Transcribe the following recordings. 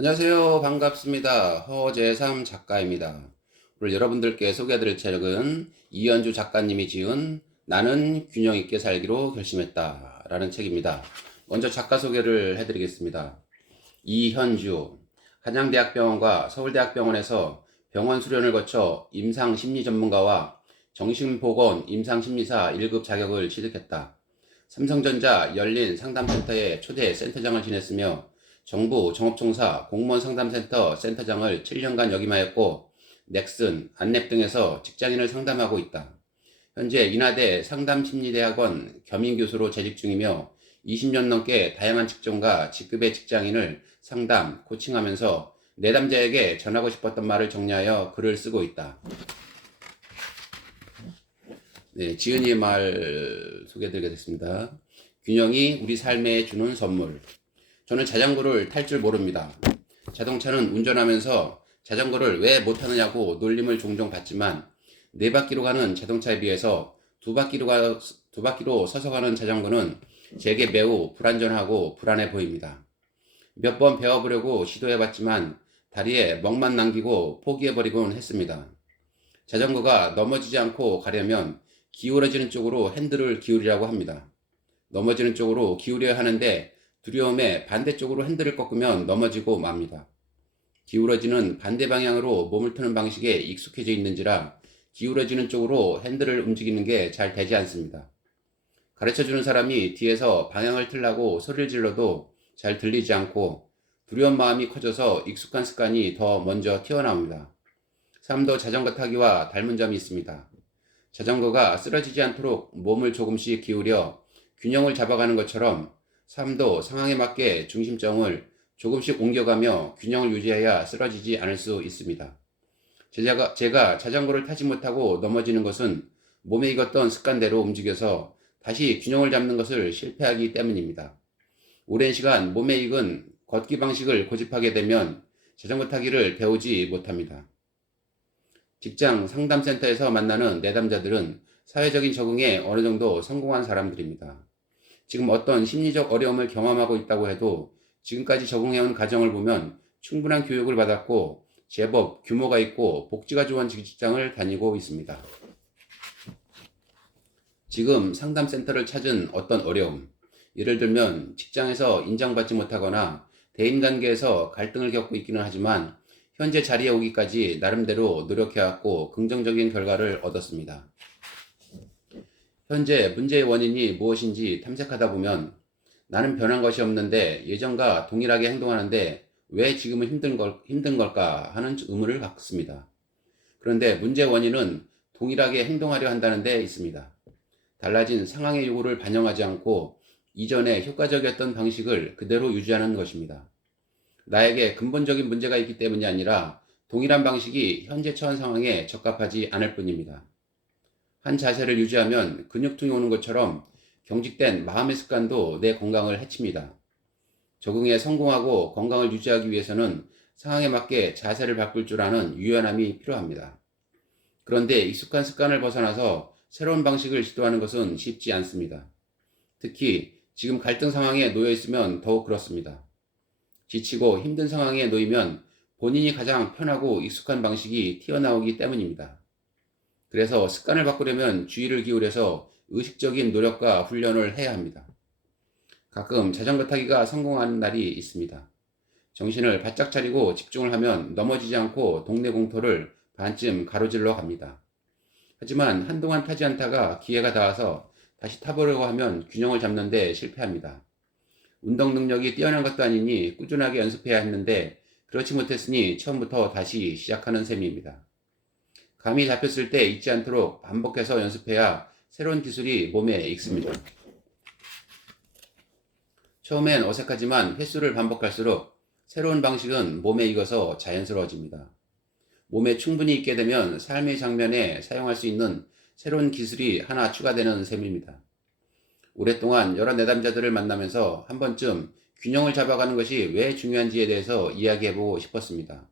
안녕하세요. 반갑습니다. 허재삼 작가입니다. 오늘 여러분들께 소개해드릴 책은 이현주 작가님이 지은 나는 균형 있게 살기로 결심했다 라는 책입니다. 먼저 작가 소개를 해드리겠습니다. 이현주, 한양대학병원과 서울대학병원에서 병원 수련을 거쳐 임상심리 전문가와 정신보건 임상심리사 1급 자격을 취득했다. 삼성전자 열린 상담센터의 초대 센터장을 지냈으며 정부 종합총사 공무원 상담센터 센터장을 7년간 역임하였고 넥슨, 안랩 등에서 직장인을 상담하고 있다. 현재 인하대 상담심리대학원 겸임교수로 재직 중이며 20년 넘게 다양한 직종과 직급의 직장인을 상담, 코칭하면서 내담자에게 전하고 싶었던 말을 정리하여 글을 쓰고 있다. 네, 지은이의 말 소개해드리겠습니다. 균형이 우리 삶에 주는 선물. 저는 자전거를 탈 줄 모릅니다. 자동차는 운전하면서 자전거를 왜 못하느냐고 놀림을 종종 받지만 4바퀴로 가는 자동차에 비해서 2바퀴로 서서 가는 자전거는 제게 매우 불안전하고 불안해 보입니다. 몇 번 배워보려고 시도해봤지만 다리에 멍만 남기고 포기해버리곤 했습니다. 자전거가 넘어지지 않고 가려면 기울어지는 쪽으로 핸들을 기울이라고 합니다. 넘어지는 쪽으로 기울여야 하는데 두려움에 반대쪽으로 핸들을 꺾으면 넘어지고 맙니다. 기울어지는 반대 방향으로 몸을 트는 방식에 익숙해져 있는지라 기울어지는 쪽으로 핸들을 움직이는 게 잘 되지 않습니다. 가르쳐주는 사람이 뒤에서 방향을 틀라고 소리를 질러도 잘 들리지 않고 두려운 마음이 커져서 익숙한 습관이 더 먼저 튀어나옵니다. 삶도 자전거 타기와 닮은 점이 있습니다. 자전거가 쓰러지지 않도록 몸을 조금씩 기울여 균형을 잡아가는 것처럼 삶도 상황에 맞게 중심점을 조금씩 옮겨가며 균형을 유지해야 쓰러지지 않을 수 있습니다. 제가 자전거를 타지 못하고 넘어지는 것은 몸에 익었던 습관대로 움직여서 다시 균형을 잡는 것을 실패하기 때문입니다. 오랜 시간 몸에 익은 걷기 방식을 고집하게 되면 자전거 타기를 배우지 못합니다. 직장 상담센터에서 만나는 내담자들은 사회적인 적응에 어느 정도 성공한 사람들입니다. 지금 어떤 심리적 어려움을 경험하고 있다고 해도 지금까지 적응해온 과정을 보면 충분한 교육을 받았고 제법 규모가 있고 복지가 좋은 직장을 다니고 있습니다. 지금 상담센터를 찾은 어떤 어려움, 예를 들면 직장에서 인정받지 못하거나 대인관계에서 갈등을 겪고 있기는 하지만 현재 자리에 오기까지 나름대로 노력해왔고 긍정적인 결과를 얻었습니다. 현재 문제의 원인이 무엇인지 탐색하다 보면 나는 변한 것이 없는데 예전과 동일하게 행동하는데 왜 지금은 힘든 걸까 하는 의문을 갖습니다. 그런데 문제의 원인은 동일하게 행동하려 한다는 데 있습니다. 달라진 상황의 요구를 반영하지 않고 이전에 효과적이었던 방식을 그대로 유지하는 것입니다. 나에게 근본적인 문제가 있기 때문이 아니라 동일한 방식이 현재 처한 상황에 적합하지 않을 뿐입니다. 한 자세를 유지하면 근육통이 오는 것처럼 경직된 마음의 습관도 내 건강을 해칩니다. 적응에 성공하고 건강을 유지하기 위해서는 상황에 맞게 자세를 바꿀 줄 아는 유연함이 필요합니다. 그런데 익숙한 습관을 벗어나서 새로운 방식을 시도하는 것은 쉽지 않습니다. 특히 지금 갈등 상황에 놓여 있으면 더욱 그렇습니다. 지치고 힘든 상황에 놓이면 본인이 가장 편하고 익숙한 방식이 튀어나오기 때문입니다. 그래서 습관을 바꾸려면 주의를 기울여서 의식적인 노력과 훈련을 해야 합니다. 가끔 자전거 타기가 성공하는 날이 있습니다. 정신을 바짝 차리고 집중을 하면 넘어지지 않고 동네 공터를 반쯤 가로질러 갑니다. 하지만 한동안 타지 않다가 기회가 닿아서 다시 타보려고 하면 균형을 잡는 데 실패합니다. 운동 능력이 뛰어난 것도 아니니 꾸준하게 연습해야 했는데 그렇지 못했으니 처음부터 다시 시작하는 셈입니다. 감이 잡혔을 때 잊지 않도록 반복해서 연습해야 새로운 기술이 몸에 익습니다. 처음엔 어색하지만 횟수를 반복할수록 새로운 방식은 몸에 익어서 자연스러워집니다. 몸에 충분히 익게 되면 삶의 장면에 사용할 수 있는 새로운 기술이 하나 추가되는 셈입니다. 오랫동안 여러 내담자들을 만나면서 한 번쯤 균형을 잡아가는 것이 왜 중요한지에 대해서 이야기해보고 싶었습니다.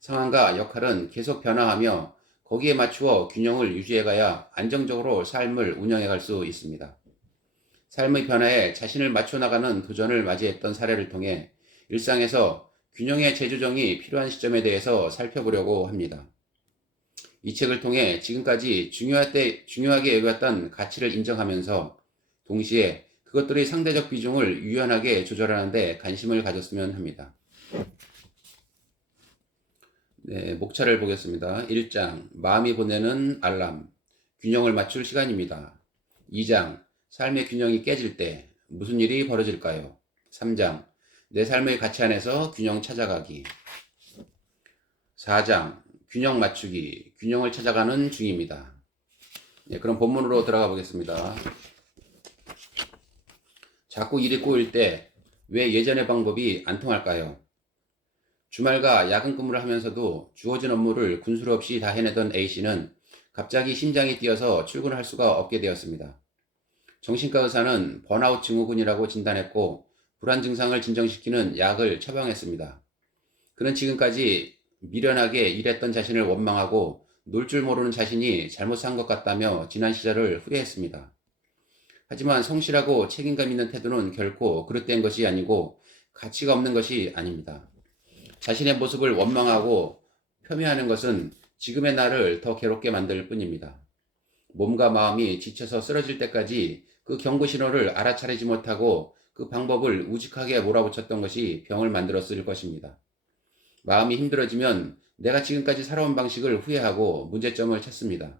상황과 역할은 계속 변화하며 거기에 맞추어 균형을 유지해가야 안정적으로 삶을 운영해갈 수 있습니다. 삶의 변화에 자신을 맞춰나가는 도전을 맞이했던 사례를 통해 일상에서 균형의 재조정이 필요한 시점에 대해서 살펴보려고 합니다. 이 책을 통해 지금까지 중요하게 여겨왔던 가치를 인정하면서 동시에 그것들의 상대적 비중을 유연하게 조절하는 데 관심을 가졌으면 합니다. 네, 목차를 보겠습니다. 1장, 마음이 보내는 알람, 균형을 맞출 시간입니다. 2장, 삶의 균형이 깨질 때 무슨 일이 벌어질까요? 3장, 내 삶의 가치 안에서 균형 찾아가기. 4장, 균형 맞추기, 균형을 찾아가는 중입니다. 네, 그럼 본문으로 들어가 보겠습니다. 자꾸 일이 꼬일 때 왜 예전의 방법이 안 통할까요? 주말과 야근 근무를 하면서도 주어진 업무를 군술 없이 다 해내던 A씨는 갑자기 심장이 뛰어서 출근할 수가 없게 되었습니다. 정신과 의사는 번아웃 증후군이라고 진단했고 불안 증상을 진정시키는 약을 처방했습니다. 그는 지금까지 미련하게 일했던 자신을 원망하고 놀 줄 모르는 자신이 잘못 산 것 같다며 지난 시절을 후회했습니다. 하지만 성실하고 책임감 있는 태도는 결코 그릇된 것이 아니고 가치가 없는 것이 아닙니다. 자신의 모습을 원망하고 폄훼하는 것은 지금의 나를 더 괴롭게 만들 뿐입니다. 몸과 마음이 지쳐서 쓰러질 때까지 그 경고 신호를 알아차리지 못하고 그 방법을 우직하게 몰아붙였던 것이 병을 만들었을 것입니다. 마음이 힘들어지면 내가 지금까지 살아온 방식을 후회하고 문제점을 찾습니다.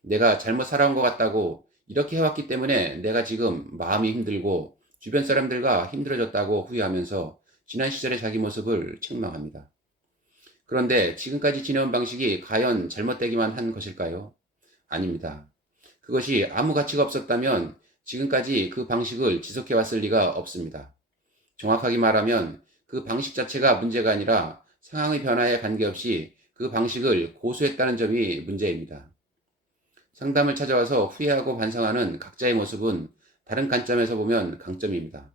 내가 잘못 살아온 것 같다고 이렇게 해왔기 때문에 내가 지금 마음이 힘들고 주변 사람들과 힘들어졌다고 후회하면서 지난 시절의 자기 모습을 책망합니다. 그런데 지금까지 지내온 방식이 과연 잘못되기만 한 것일까요? 아닙니다. 그것이 아무 가치가 없었다면 지금까지 그 방식을 지속해왔을 리가 없습니다. 정확하게 말하면 그 방식 자체가 문제가 아니라 상황의 변화에 관계없이 그 방식을 고수했다는 점이 문제입니다. 상담을 찾아와서 후회하고 반성하는 각자의 모습은 다른 관점에서 보면 강점입니다.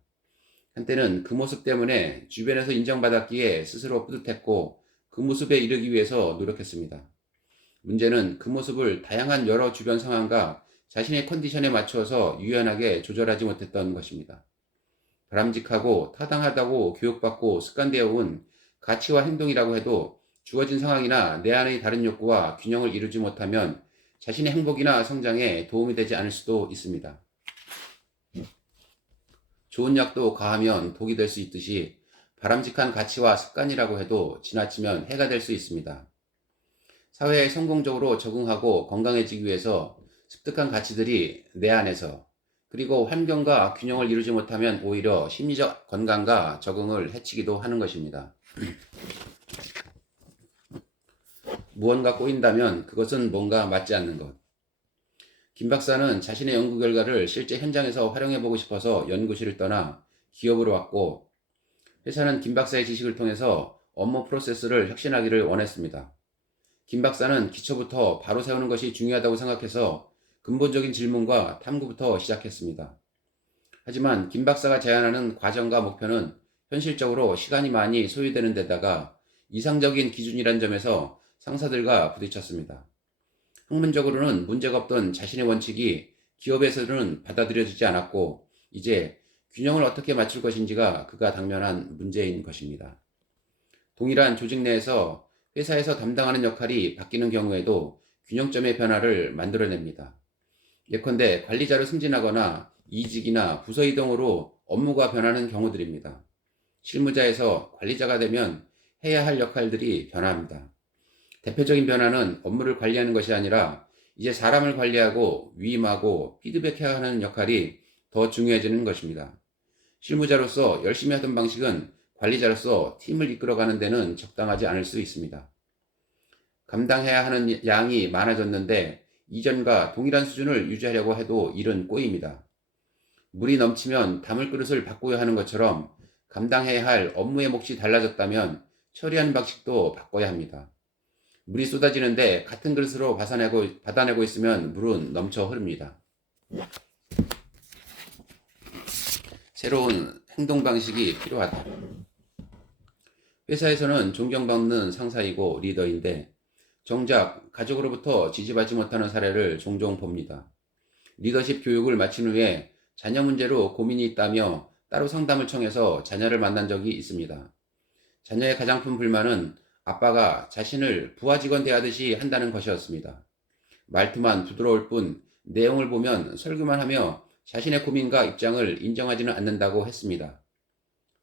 한때는 그 모습 때문에 주변에서 인정받았기에 스스로 뿌듯했고 그 모습에 이르기 위해서 노력했습니다. 문제는 그 모습을 다양한 여러 주변 상황과 자신의 컨디션에 맞추어서 유연하게 조절하지 못했던 것입니다. 바람직하고 타당하다고 교육받고 습관되어 온 가치와 행동이라고 해도 주어진 상황이나 내 안의 다른 욕구와 균형을 이루지 못하면 자신의 행복이나 성장에 도움이 되지 않을 수도 있습니다. 좋은 약도 과하면 독이 될 수 있듯이 바람직한 가치와 습관이라고 해도 지나치면 해가 될 수 있습니다. 사회에 성공적으로 적응하고 건강해지기 위해서 습득한 가치들이 내 안에서 그리고 환경과 균형을 이루지 못하면 오히려 심리적 건강과 적응을 해치기도 하는 것입니다. 무언가 꼬인다면 그것은 뭔가 맞지 않는 것. 김 박사는 자신의 연구 결과를 실제 현장에서 활용해보고 싶어서 연구실을 떠나 기업으로 왔고 회사는 김 박사의 지식을 통해서 업무 프로세스를 혁신하기를 원했습니다. 김 박사는 기초부터 바로 세우는 것이 중요하다고 생각해서 근본적인 질문과 탐구부터 시작했습니다. 하지만 김 박사가 제안하는 과정과 목표는 현실적으로 시간이 많이 소요되는 데다가 이상적인 기준이란 점에서 상사들과 부딪혔습니다. 학문적으로는 문제가 없던 자신의 원칙이 기업에서는 받아들여지지 않았고 이제 균형을 어떻게 맞출 것인지가 그가 당면한 문제인 것입니다. 동일한 조직 내에서 회사에서 담당하는 역할이 바뀌는 경우에도 균형점의 변화를 만들어냅니다. 예컨대 관리자로 승진하거나 이직이나 부서 이동으로 업무가 변하는 경우들입니다. 실무자에서 관리자가 되면 해야 할 역할들이 변합니다. 대표적인 변화는 업무를 관리하는 것이 아니라 이제 사람을 관리하고 위임하고 피드백해야 하는 역할이 더 중요해지는 것입니다. 실무자로서 열심히 하던 방식은 관리자로서 팀을 이끌어가는 데는 적당하지 않을 수 있습니다. 감당해야 하는 양이 많아졌는데 이전과 동일한 수준을 유지하려고 해도 일은 꼬입니다. 물이 넘치면 담을 그릇을 바꿔야 하는 것처럼 감당해야 할 업무의 몫이 달라졌다면 처리하는 방식도 바꿔야 합니다. 물이 쏟아지는데 같은 그릇으로 받아내고 있으면 물은 넘쳐 흐릅니다. 새로운 행동 방식이 필요하다. 회사에서는 존경받는 상사이고 리더인데 정작 가족으로부터 지지받지 못하는 사례를 종종 봅니다. 리더십 교육을 마친 후에 자녀 문제로 고민이 있다며 따로 상담을 청해서 자녀를 만난 적이 있습니다. 자녀의 가장 큰 불만은 아빠가 자신을 부하 직원 대하듯이 한다는 것이었습니다. 말투만 부드러울 뿐 내용을 보면 설교만 하며 자신의 고민과 입장을 인정하지는 않는다고 했습니다.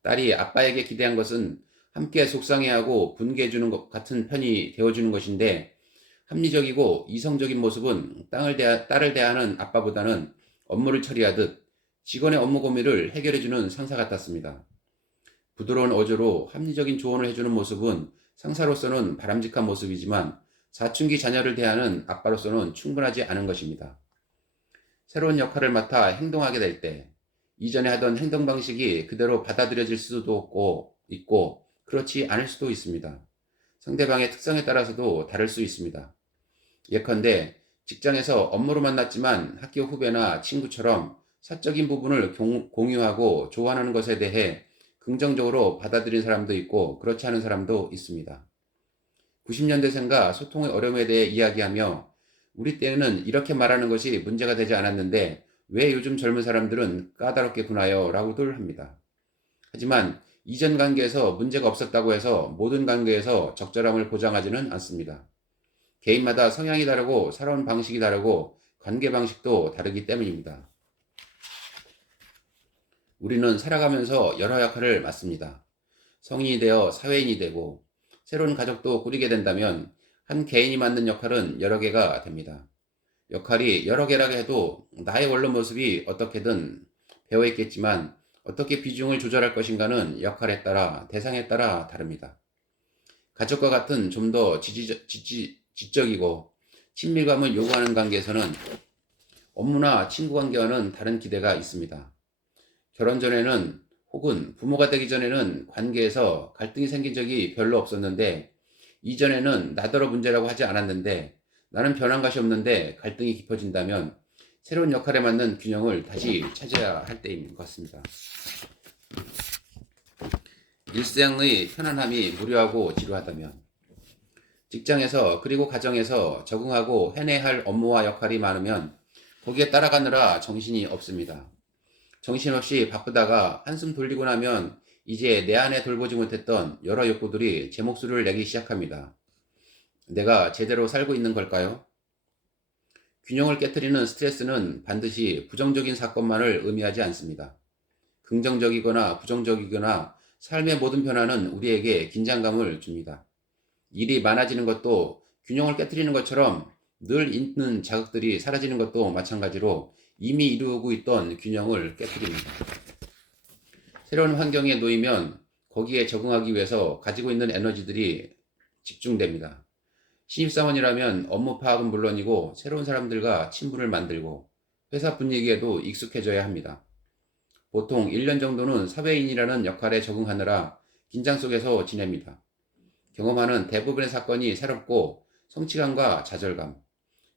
딸이 아빠에게 기대한 것은 함께 속상해하고 분개해주는 것 같은 편이 되어주는 것인데 합리적이고 이성적인 모습은 딸을 대하는 아빠보다는 업무를 처리하듯 직원의 업무 고민을 해결해주는 상사 같았습니다. 부드러운 어조로 합리적인 조언을 해주는 모습은 상사로서는 바람직한 모습이지만 사춘기 자녀를 대하는 아빠로서는 충분하지 않은 것입니다. 새로운 역할을 맡아 행동하게 될 때 이전에 하던 행동 방식이 그대로 받아들여질 수도 있고 그렇지 않을 수도 있습니다. 상대방의 특성에 따라서도 다를 수 있습니다. 예컨대 직장에서 업무로 만났지만 학교 후배나 친구처럼 사적인 부분을 공유하고 좋아하는 것에 대해 긍정적으로 받아들인 사람도 있고 그렇지 않은 사람도 있습니다. 90년대생과 소통의 어려움에 대해 이야기하며 우리 때는 이렇게 말하는 것이 문제가 되지 않았는데 왜 요즘 젊은 사람들은 까다롭게 구나요? 라고들 합니다. 하지만 이전 관계에서 문제가 없었다고 해서 모든 관계에서 적절함을 보장하지는 않습니다. 개인마다 성향이 다르고 살아온 방식이 다르고 관계 방식도 다르기 때문입니다. 우리는 살아가면서 여러 역할을 맡습니다. 성인이 되어 사회인이 되고 새로운 가족도 꾸리게 된다면 한 개인이 맡는 역할은 여러 개가 됩니다. 역할이 여러 개라고 해도 나의 원래 모습이 어떻게든 배어있겠지만 어떻게 비중을 조절할 것인가는 역할에 따라 대상에 따라 다릅니다. 가족과 같은 좀 더 지적이고 친밀감을 요구하는 관계에서는 업무나 친구 관계와는 다른 기대가 있습니다. 결혼 전에는 혹은 부모가 되기 전에는 관계에서 갈등이 생긴 적이 별로 없었는데 이전에는 나더러 문제라고 하지 않았는데 나는 변한 것이 없는데 갈등이 깊어진다면 새로운 역할에 맞는 균형을 다시 찾아야 할 때인 것 같습니다. 일상의 편안함이 무료하고 지루하다면 직장에서 그리고 가정에서 적응하고 해내야 할 업무와 역할이 많으면 거기에 따라가느라 정신이 없습니다. 정신없이 바쁘다가 한숨 돌리고 나면 이제 내 안에 돌보지 못했던 여러 욕구들이 제 목소리를 내기 시작합니다. 내가 제대로 살고 있는 걸까요? 균형을 깨트리는 스트레스는 반드시 부정적인 사건만을 의미하지 않습니다. 긍정적이거나 부정적이거나 삶의 모든 변화는 우리에게 긴장감을 줍니다. 일이 많아지는 것도 균형을 깨트리는 것처럼 늘 있는 자극들이 사라지는 것도 마찬가지로 이미 이루고 있던 균형을 깨트립니다. 새로운 환경에 놓이면 거기에 적응하기 위해서 가지고 있는 에너지들이 집중됩니다. 신입사원이라면 업무 파악은 물론이고 새로운 사람들과 친분을 만들고 회사 분위기에도 익숙해져야 합니다. 보통 1년 정도는 사회인이라는 역할에 적응하느라 긴장 속에서 지냅니다. 경험하는 대부분의 사건이 새롭고 성취감과 좌절감,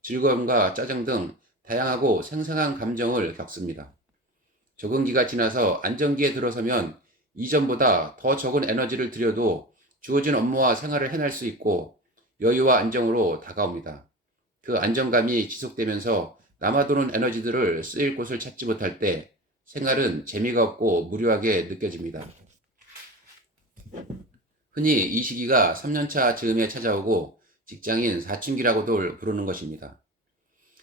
즐거움과 짜증 등 다양하고 생생한 감정을 겪습니다. 적응기가 지나서 안정기에 들어서면 이전보다 더 적은 에너지를 들여도 주어진 업무와 생활을 해낼 수 있고 여유와 안정으로 다가옵니다. 그 안정감이 지속되면서 남아도는 에너지들을 쓰일 곳을 찾지 못할 때 생활은 재미가 없고 무료하게 느껴집니다. 흔히 이 시기가 3년차 즈음에 찾아오고 직장인 사춘기라고도 부르는 것입니다.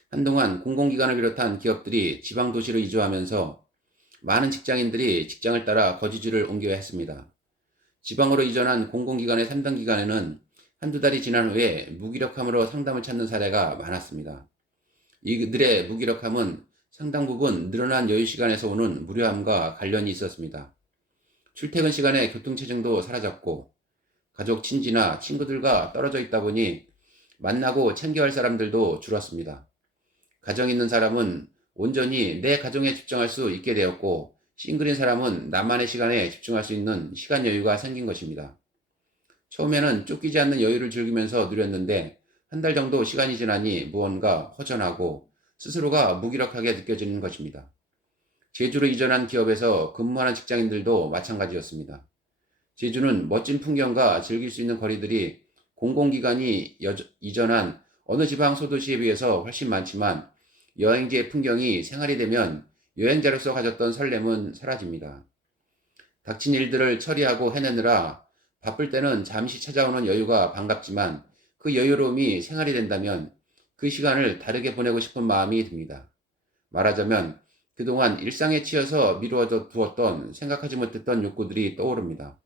한동안 공공기관을 비롯한 기업들이 지방도시로 이주하면서 많은 직장인들이 직장을 따라 거주지를 옮겨야 했습니다. 지방으로 이전한 공공기관의 3단 기관에는 한두 달이 지난 후에 무기력함으로 상담을 찾는 사례가 많았습니다. 이들의 무기력함은 상당 부분 늘어난 여유 시간에서 오는 무료함과 관련이 있었습니다. 출퇴근 시간에 교통체증도 사라졌고 가족 친지나 친구들과 떨어져 있다 보니 만나고 챙겨야 할 사람들도 줄었습니다. 가정 있는 사람은 온전히 내 가정에 집중할 수 있게 되었고 싱글인 사람은 나만의 시간에 집중할 수 있는 시간 여유가 생긴 것입니다. 처음에는 쫓기지 않는 여유를 즐기면서 누렸는데 한 달 정도 시간이 지나니 무언가 허전하고 스스로가 무기력하게 느껴지는 것입니다. 제주로 이전한 기업에서 근무하는 직장인들도 마찬가지였습니다. 제주는 멋진 풍경과 즐길 수 있는 거리들이 공공기관이 이전한 어느 지방 소도시에 비해서 훨씬 많지만 여행지의 풍경이 생활이 되면 여행자로서 가졌던 설렘은 사라집니다. 닥친 일들을 처리하고 해내느라 바쁠 때는 잠시 찾아오는 여유가 반갑지만 그 여유로움이 생활이 된다면 그 시간을 다르게 보내고 싶은 마음이 듭니다. 말하자면 그동안 일상에 치여서 미루어 두었던 생각하지 못했던 욕구들이 떠오릅니다.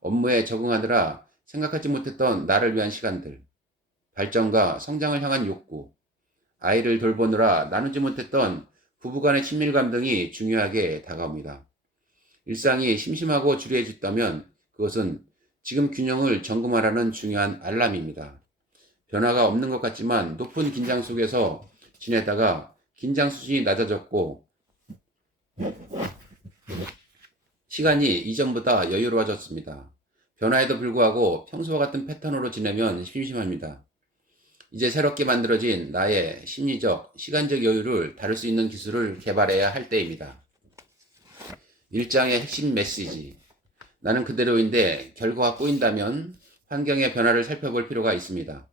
업무에 적응하느라 생각하지 못했던 나를 위한 시간들, 발전과 성장을 향한 욕구, 아이를 돌보느라 나누지 못했던 부부간의 친밀감 등이 중요하게 다가옵니다. 일상이 심심하고 지루해졌다면 그것은 지금 균형을 점검하라는 중요한 알람입니다. 변화가 없는 것 같지만 높은 긴장 속에서 지내다가 긴장 수준이 낮아졌고 시간이 이전보다 여유로워졌습니다. 변화에도 불구하고 평소와 같은 패턴으로 지내면 심심합니다. 이제 새롭게 만들어진 나의 심리적, 시간적 여유를 다룰 수 있는 기술을 개발해야 할 때입니다. 1장의 핵심 메시지. 나는 그대로인데 결과가 꼬인다면 환경의 변화를 살펴볼 필요가 있습니다.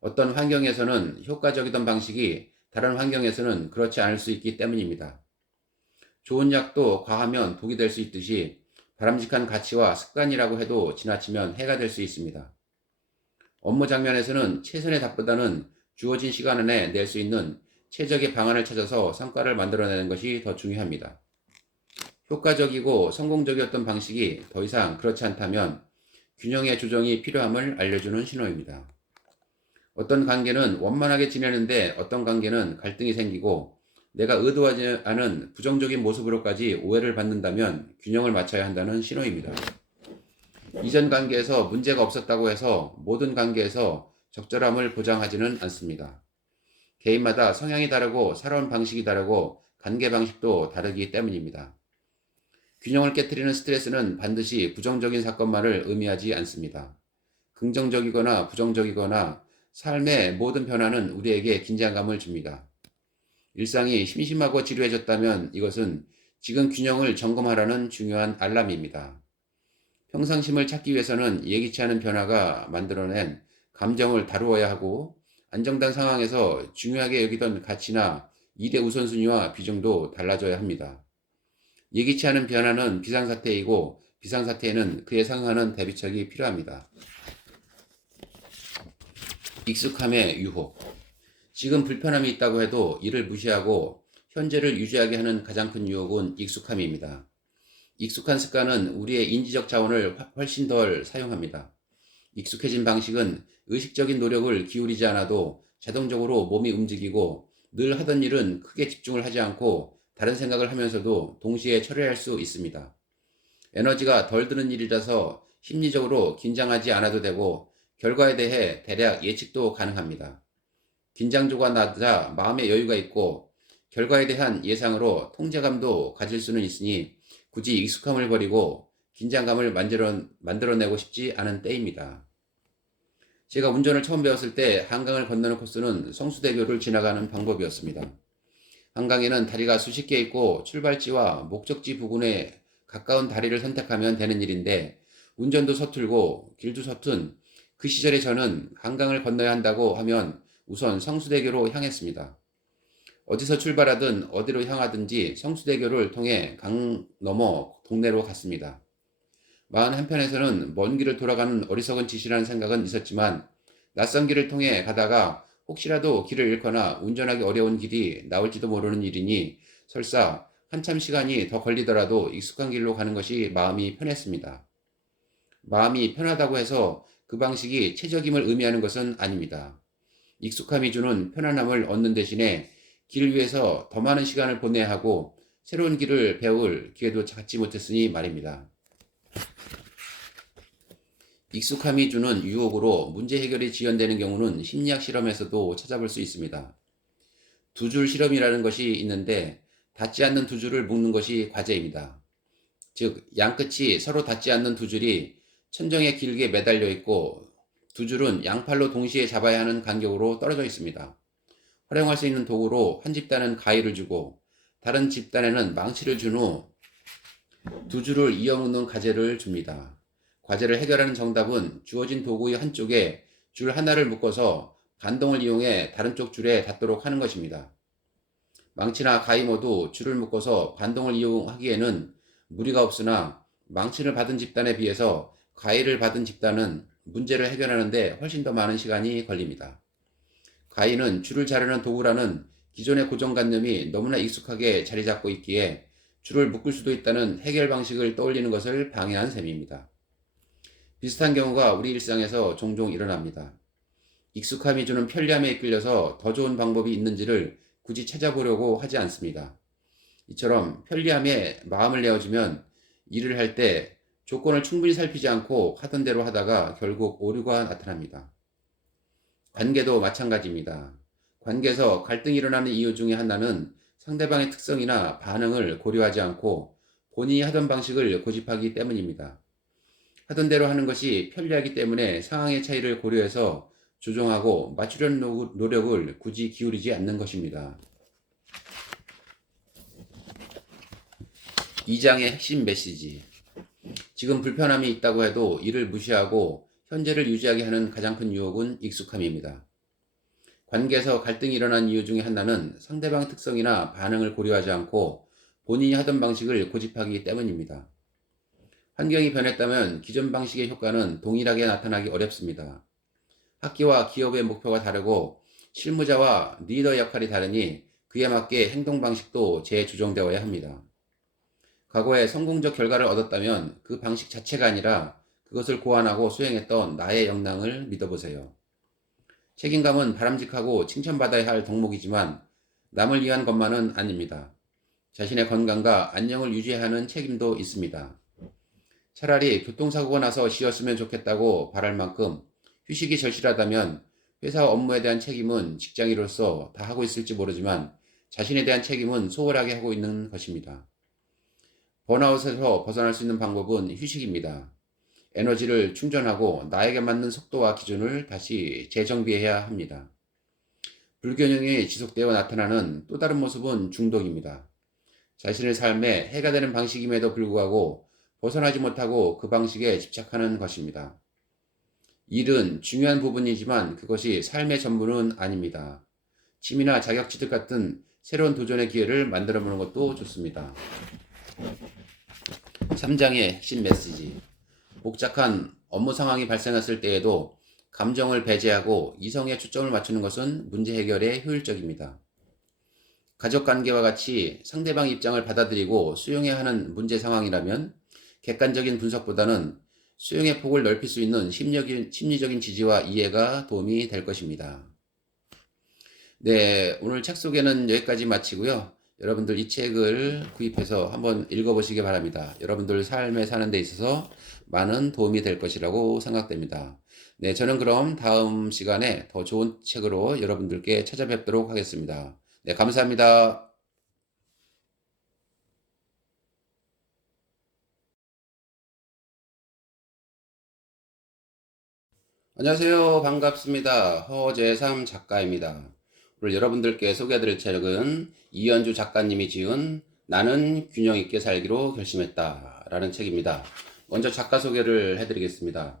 어떤 환경에서는 효과적이던 방식이 다른 환경에서는 그렇지 않을 수 있기 때문입니다. 좋은 약도 과하면 독이 될 수 있듯이 바람직한 가치와 습관이라고 해도 지나치면 해가 될 수 있습니다. 업무 장면에서는 최선의 답보다는 주어진 시간 안에 낼 수 있는 최적의 방안을 찾아서 성과를 만들어내는 것이 더 중요합니다. 효과적이고 성공적이었던 방식이 더 이상 그렇지 않다면 균형의 조정이 필요함을 알려주는 신호입니다. 어떤 관계는 원만하게 지내는데 어떤 관계는 갈등이 생기고 내가 의도하지 않은 부정적인 모습으로까지 오해를 받는다면 균형을 맞춰야 한다는 신호입니다. 이전 관계에서 문제가 없었다고 해서 모든 관계에서 적절함을 보장하지는 않습니다. 개인마다 성향이 다르고 살아온 방식이 다르고 관계 방식도 다르기 때문입니다. 균형을 깨트리는 스트레스는 반드시 부정적인 사건만을 의미하지 않습니다. 긍정적이거나 부정적이거나 삶의 모든 변화는 우리에게 긴장감을 줍니다. 일상이 심심하고 지루해졌다면 이것은 지금 균형을 점검하라는 중요한 알람입니다. 평상심을 찾기 위해서는 예기치 않은 변화가 만들어낸 감정을 다루어야 하고 안정된 상황에서 중요하게 여기던 가치나 일의 우선순위와 비중도 달라져야 합니다. 예기치 않은 변화는 비상사태이고 비상사태에는 그에 상응하는 대비책이 필요합니다. 익숙함의 유혹. 지금 불편함이 있다고 해도 이를 무시하고 현재를 유지하게 하는 가장 큰 유혹은 익숙함입니다. 익숙한 습관은 우리의 인지적 자원을 훨씬 덜 사용합니다. 익숙해진 방식은 의식적인 노력을 기울이지 않아도 자동적으로 몸이 움직이고 늘 하던 일은 크게 집중을 하지 않고 다른 생각을 하면서도 동시에 처리할 수 있습니다. 에너지가 덜 드는 일이라서 심리적으로 긴장하지 않아도 되고 결과에 대해 대략 예측도 가능합니다. 긴장도가 낮아 마음의 여유가 있고 결과에 대한 예상으로 통제감도 가질 수는 있으니 굳이 익숙함을 버리고 긴장감을 만들어내고 싶지 않은 때입니다. 제가 운전을 처음 배웠을 때 한강을 건너는 코스는 성수대교를 지나가는 방법이었습니다. 한강에는 다리가 수십 개 있고 출발지와 목적지 부근에 가까운 다리를 선택하면 되는 일인데 운전도 서툴고 길도 서툰 그 시절에 저는 한강을 건너야 한다고 하면 우선 성수대교로 향했습니다. 어디서 출발하든 어디로 향하든지 성수대교를 통해 강 넘어 동네로 갔습니다. 마음 한편에서는 먼 길을 돌아가는 어리석은 짓이라는 생각은 있었지만 낯선 길을 통해 가다가 혹시라도 길을 잃거나 운전하기 어려운 길이 나올지도 모르는 일이니 설사 한참 시간이 더 걸리더라도 익숙한 길로 가는 것이 마음이 편했습니다. 마음이 편하다고 해서 그 방식이 최적임을 의미하는 것은 아닙니다. 익숙함이 주는 편안함을 얻는 대신에 길 위에서 더 많은 시간을 보내야 하고 새로운 길을 배울 기회도 갖지 못했으니 말입니다. 익숙함이 주는 유혹으로 문제 해결이 지연되는 경우는 심리학 실험에서도 찾아볼 수 있습니다. 두 줄 실험이라는 것이 있는데 닿지 않는 두 줄을 묶는 것이 과제입니다. 즉, 양끝이 서로 닿지 않는 두 줄이 천정에 길게 매달려 있고 두 줄은 양팔로 동시에 잡아야 하는 간격으로 떨어져 있습니다. 활용할 수 있는 도구로 한 집단은 가위를 주고 다른 집단에는 망치를 준 후 두 줄을 이어묶는 과제를 줍니다. 과제를 해결하는 정답은 주어진 도구의 한쪽에 줄 하나를 묶어서 반동을 이용해 다른 쪽 줄에 닿도록 하는 것입니다. 망치나 가위 모두 줄을 묶어서 반동을 이용하기에는 무리가 없으나 망치를 받은 집단에 비해서 과외를 받은 집단은 문제를 해결하는 데 훨씬 더 많은 시간이 걸립니다. 과외는 줄을 자르는 도구라는 기존의 고정관념이 너무나 익숙하게 자리 잡고 있기에 줄을 묶을 수도 있다는 해결 방식을 떠올리는 것을 방해한 셈입니다. 비슷한 경우가 우리 일상에서 종종 일어납니다. 익숙함이 주는 편리함에 이끌려서 더 좋은 방법이 있는지를 굳이 찾아보려고 하지 않습니다. 이처럼 편리함에 마음을 내어주면 일을 할 때 조건을 충분히 살피지 않고 하던 대로 하다가 결국 오류가 나타납니다. 관계도 마찬가지입니다. 관계에서 갈등이 일어나는 이유 중에 하나는 상대방의 특성이나 반응을 고려하지 않고 본인이 하던 방식을 고집하기 때문입니다. 하던 대로 하는 것이 편리하기 때문에 상황의 차이를 고려해서 조정하고 맞추려는 노력을 굳이 기울이지 않는 것입니다. 2장의 핵심 메시지. 지금 불편함이 있다고 해도 이를 무시하고 현재를 유지하게 하는 가장 큰 유혹은 익숙함입니다. 관계에서 갈등이 일어난 이유 중에 하나는 상대방 특성이나 반응을 고려하지 않고 본인이 하던 방식을 고집하기 때문입니다. 환경이 변했다면 기존 방식의 효과는 동일하게 나타나기 어렵습니다. 학교와 기업의 목표가 다르고 실무자와 리더 역할이 다르니 그에 맞게 행동 방식도 재조정되어야 합니다. 과거에 성공적 결과를 얻었다면 그 방식 자체가 아니라 그것을 고안하고 수행했던 나의 역량을 믿어보세요. 책임감은 바람직하고 칭찬받아야 할 덕목이지만 남을 위한 것만은 아닙니다. 자신의 건강과 안녕을 유지하는 책임도 있습니다. 차라리 교통사고가 나서 쉬었으면 좋겠다고 바랄 만큼 휴식이 절실하다면 회사 업무에 대한 책임은 직장인으로서 다 하고 있을지 모르지만 자신에 대한 책임은 소홀하게 하고 있는 것입니다. 번아웃에서 벗어날 수 있는 방법은 휴식입니다. 에너지를 충전하고 나에게 맞는 속도와 기준을 다시 재정비해야 합니다. 불균형이 지속되어 나타나는 또 다른 모습은 중독입니다. 자신의 삶에 해가 되는 방식임에도 불구하고 벗어나지 못하고 그 방식에 집착하는 것입니다. 일은 중요한 부분이지만 그것이 삶의 전부는 아닙니다. 취미나 자격지득 같은 새로운 도전의 기회를 만들어보는 것도 좋습니다. 3장의 핵심 메시지. 복잡한 업무 상황이 발생했을 때에도 감정을 배제하고 이성에 초점을 맞추는 것은 문제 해결에 효율적입니다. 가족관계와 같이 상대방 입장을 받아들이고 수용해야 하는 문제 상황이라면 객관적인 분석보다는 수용의 폭을 넓힐 수 있는 심리적인 지지와 이해가 도움이 될 것입니다. 네, 오늘 책 소개는 여기까지 마치고요. 여러분들 이 책을 구입해서 한번 읽어보시기 바랍니다. 여러분들 삶에 사는 데 있어서 많은 도움이 될 것이라고 생각됩니다. 네, 저는 그럼 다음 시간에 더 좋은 책으로 여러분들께 찾아뵙도록 하겠습니다. 네, 감사합니다. 안녕하세요. 반갑습니다. 허재삼 작가입니다. 오늘 여러분들께 소개해드릴 책은 이현주 작가님이 지은 나는 균형 있게 살기로 결심했다 라는 책입니다. 먼저 작가 소개를 해드리겠습니다.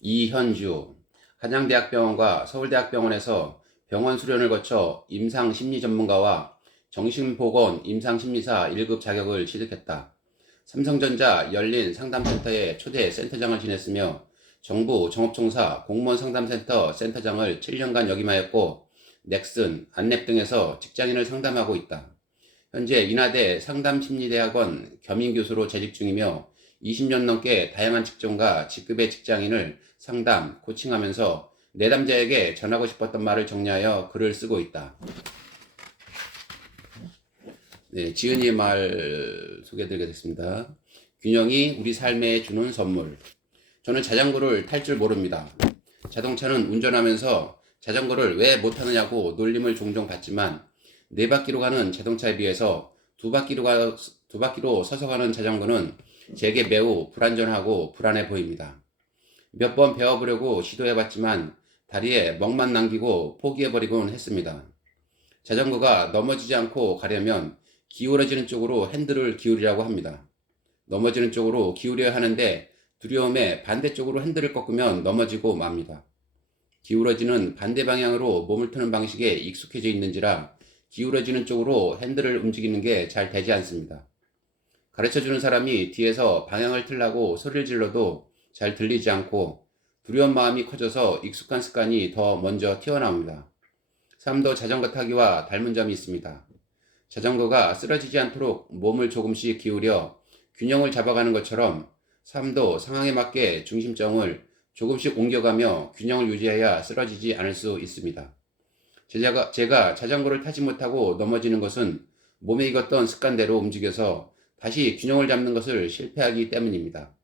이현주, 한양대학병원과 서울대학병원에서 병원 수련을 거쳐 임상심리 전문가와 정신보건 임상심리사 1급 자격을 취득했다. 삼성전자 열린 상담센터의 초대 센터장을 지냈으며 정부 종합청사 공무원 상담센터 센터장을 7년간 역임하였고 넥슨, 안랩 등에서 직장인을 상담하고 있다. 현재 인하대 상담심리대학원 겸임교수로 재직 중이며 20년 넘게 다양한 직종과 직급의 직장인을 상담, 코칭하면서 내담자에게 전하고 싶었던 말을 정리하여 글을 쓰고 있다. 네, 지은이의 말 소개해드리겠습니다. 균형이 우리 삶에 주는 선물. 저는 자전거를 탈 줄 모릅니다. 자동차는 운전하면서 자전거를 왜 못하느냐고 놀림을 종종 받지만 4바퀴로 가는 자동차에 비해서 2바퀴로 서서 가는 자전거는 제게 매우 불안전하고 불안해 보입니다. 몇 번 배워보려고 시도해봤지만 다리에 멍만 남기고 포기해버리곤 했습니다. 자전거가 넘어지지 않고 가려면 기울어지는 쪽으로 핸들을 기울이라고 합니다. 넘어지는 쪽으로 기울여야 하는데 두려움에 반대쪽으로 핸들을 꺾으면 넘어지고 맙니다. 기울어지는 반대 방향으로 몸을 트는 방식에 익숙해져 있는지라 기울어지는 쪽으로 핸들을 움직이는 게 잘 되지 않습니다. 가르쳐주는 사람이 뒤에서 방향을 틀라고 소리를 질러도 잘 들리지 않고 두려운 마음이 커져서 익숙한 습관이 더 먼저 튀어나옵니다. 삶도 자전거 타기와 닮은 점이 있습니다. 자전거가 쓰러지지 않도록 몸을 조금씩 기울여 균형을 잡아가는 것처럼 삶도 상황에 맞게 중심점을 조금씩 옮겨가며 균형을 유지해야 쓰러지지 않을 수 있습니다. 제가 자전거를 타지 못하고 넘어지는 것은 몸에 익었던 습관대로 움직여서 다시 균형을 잡는 것을 실패하기 때문입니다.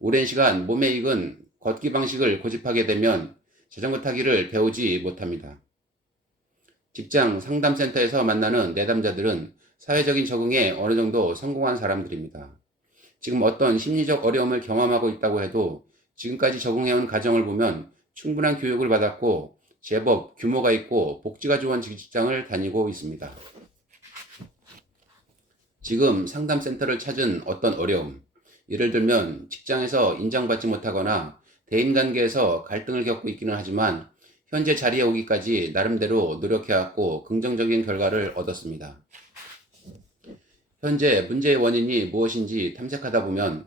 오랜 시간 몸에 익은 걷기 방식을 고집하게 되면 자전거 타기를 배우지 못합니다. 직장 상담센터에서 만나는 내담자들은 사회적인 적응에 어느 정도 성공한 사람들입니다. 지금 어떤 심리적 어려움을 경험하고 있다고 해도 지금까지 적응해온 과정을 보면 충분한 교육을 받았고 제법 규모가 있고 복지가 좋은 직장을 다니고 있습니다. 지금 상담센터를 찾은 어떤 어려움, 예를 들면 직장에서 인정받지 못하거나 대인관계에서 갈등을 겪고 있기는 하지만 현재 자리에 오기까지 나름대로 노력해왔고 긍정적인 결과를 얻었습니다. 현재 문제의 원인이 무엇인지 탐색하다 보면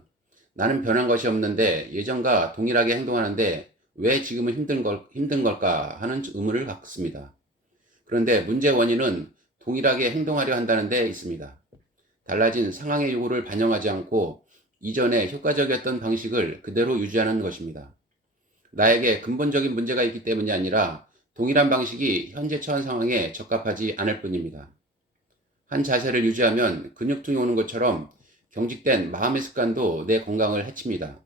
나는 변한 것이 없는데 예전과 동일하게 행동하는데 왜 지금은 힘든 걸까 하는 의문을 갖습니다. 그런데 문제의 원인은 동일하게 행동하려 한다는 데 있습니다. 달라진 상황의 요구를 반영하지 않고 이전에 효과적이었던 방식을 그대로 유지하는 것입니다. 나에게 근본적인 문제가 있기 때문이 아니라 동일한 방식이 현재 처한 상황에 적합하지 않을 뿐입니다. 한 자세를 유지하면 근육통이 오는 것처럼 경직된 마음의 습관도 내 건강을 해칩니다.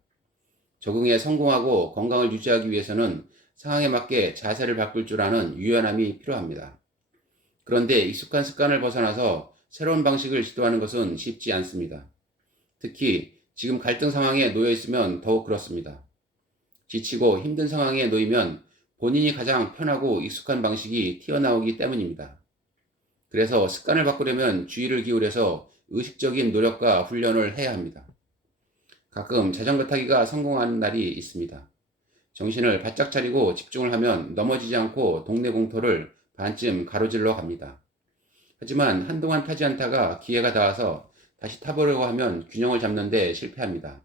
적응에 성공하고 건강을 유지하기 위해서는 상황에 맞게 자세를 바꿀 줄 아는 유연함이 필요합니다. 그런데 익숙한 습관을 벗어나서 새로운 방식을 시도하는 것은 쉽지 않습니다. 특히 지금 갈등 상황에 놓여 있으면 더욱 그렇습니다. 지치고 힘든 상황에 놓이면 본인이 가장 편하고 익숙한 방식이 튀어나오기 때문입니다. 그래서 습관을 바꾸려면 주의를 기울여서 의식적인 노력과 훈련을 해야 합니다. 가끔 자전거 타기가 성공하는 날이 있습니다. 정신을 바짝 차리고 집중을 하면 넘어지지 않고 동네 공터를 반쯤 가로질러 갑니다. 하지만 한동안 타지 않다가 기회가 닿아서 다시 타보려고 하면 균형을 잡는 데 실패합니다.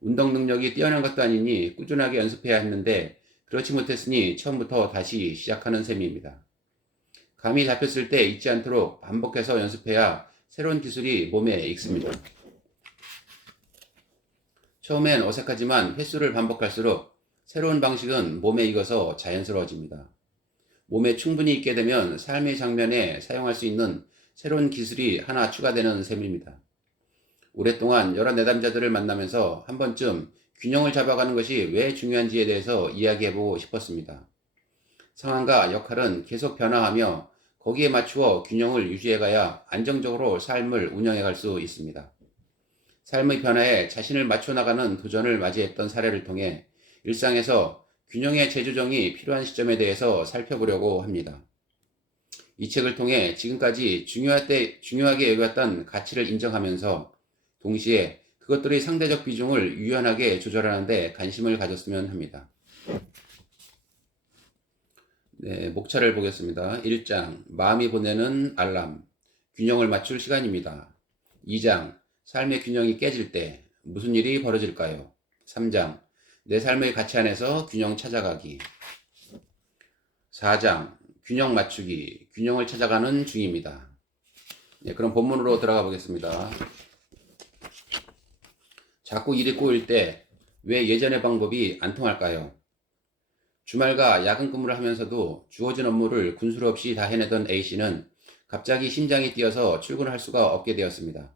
운동 능력이 뛰어난 것도 아니니 꾸준하게 연습해야 했는데 그렇지 못했으니 처음부터 다시 시작하는 셈입니다. 감이 잡혔을 때 잊지 않도록 반복해서 연습해야 새로운 기술이 몸에 익습니다. 처음엔 어색하지만 횟수를 반복할수록 새로운 방식은 몸에 익어서 자연스러워집니다. 몸에 충분히 익게 되면 삶의 장면에 사용할 수 있는 새로운 기술이 하나 추가되는 셈입니다. 오랫동안 여러 내담자들을 만나면서 한 번쯤 균형을 잡아가는 것이 왜 중요한지에 대해서 이야기해보고 싶었습니다. 상황과 역할은 계속 변화하며 거기에 맞추어 균형을 유지해가야 안정적으로 삶을 운영해갈 수 있습니다. 삶의 변화에 자신을 맞춰나가는 도전을 맞이했던 사례를 통해 일상에서 균형의 재조정이 필요한 시점에 대해서 살펴보려고 합니다. 이 책을 통해 지금까지 중요하게 여겼던 가치를 인정하면서 동시에 그것들의 상대적 비중을 유연하게 조절하는 데 관심을 가졌으면 합니다. 네, 목차를 보겠습니다. 1장, 마음이 보내는 알람, 균형을 맞출 시간입니다. 2장, 삶의 균형이 깨질 때 무슨 일이 벌어질까요? 3장, 내 삶의 가치 안에서 균형 찾아가기. 4장, 균형 맞추기, 균형을 찾아가는 중입니다. 네, 그럼 본문으로 들어가 보겠습니다. 자꾸 일이 꼬일 때 왜 예전의 방법이 안 통할까요? 주말과 야근 근무를 하면서도 주어진 업무를 군술 없이 다 해내던 A씨는 갑자기 심장이 뛰어서 출근할 수가 없게 되었습니다.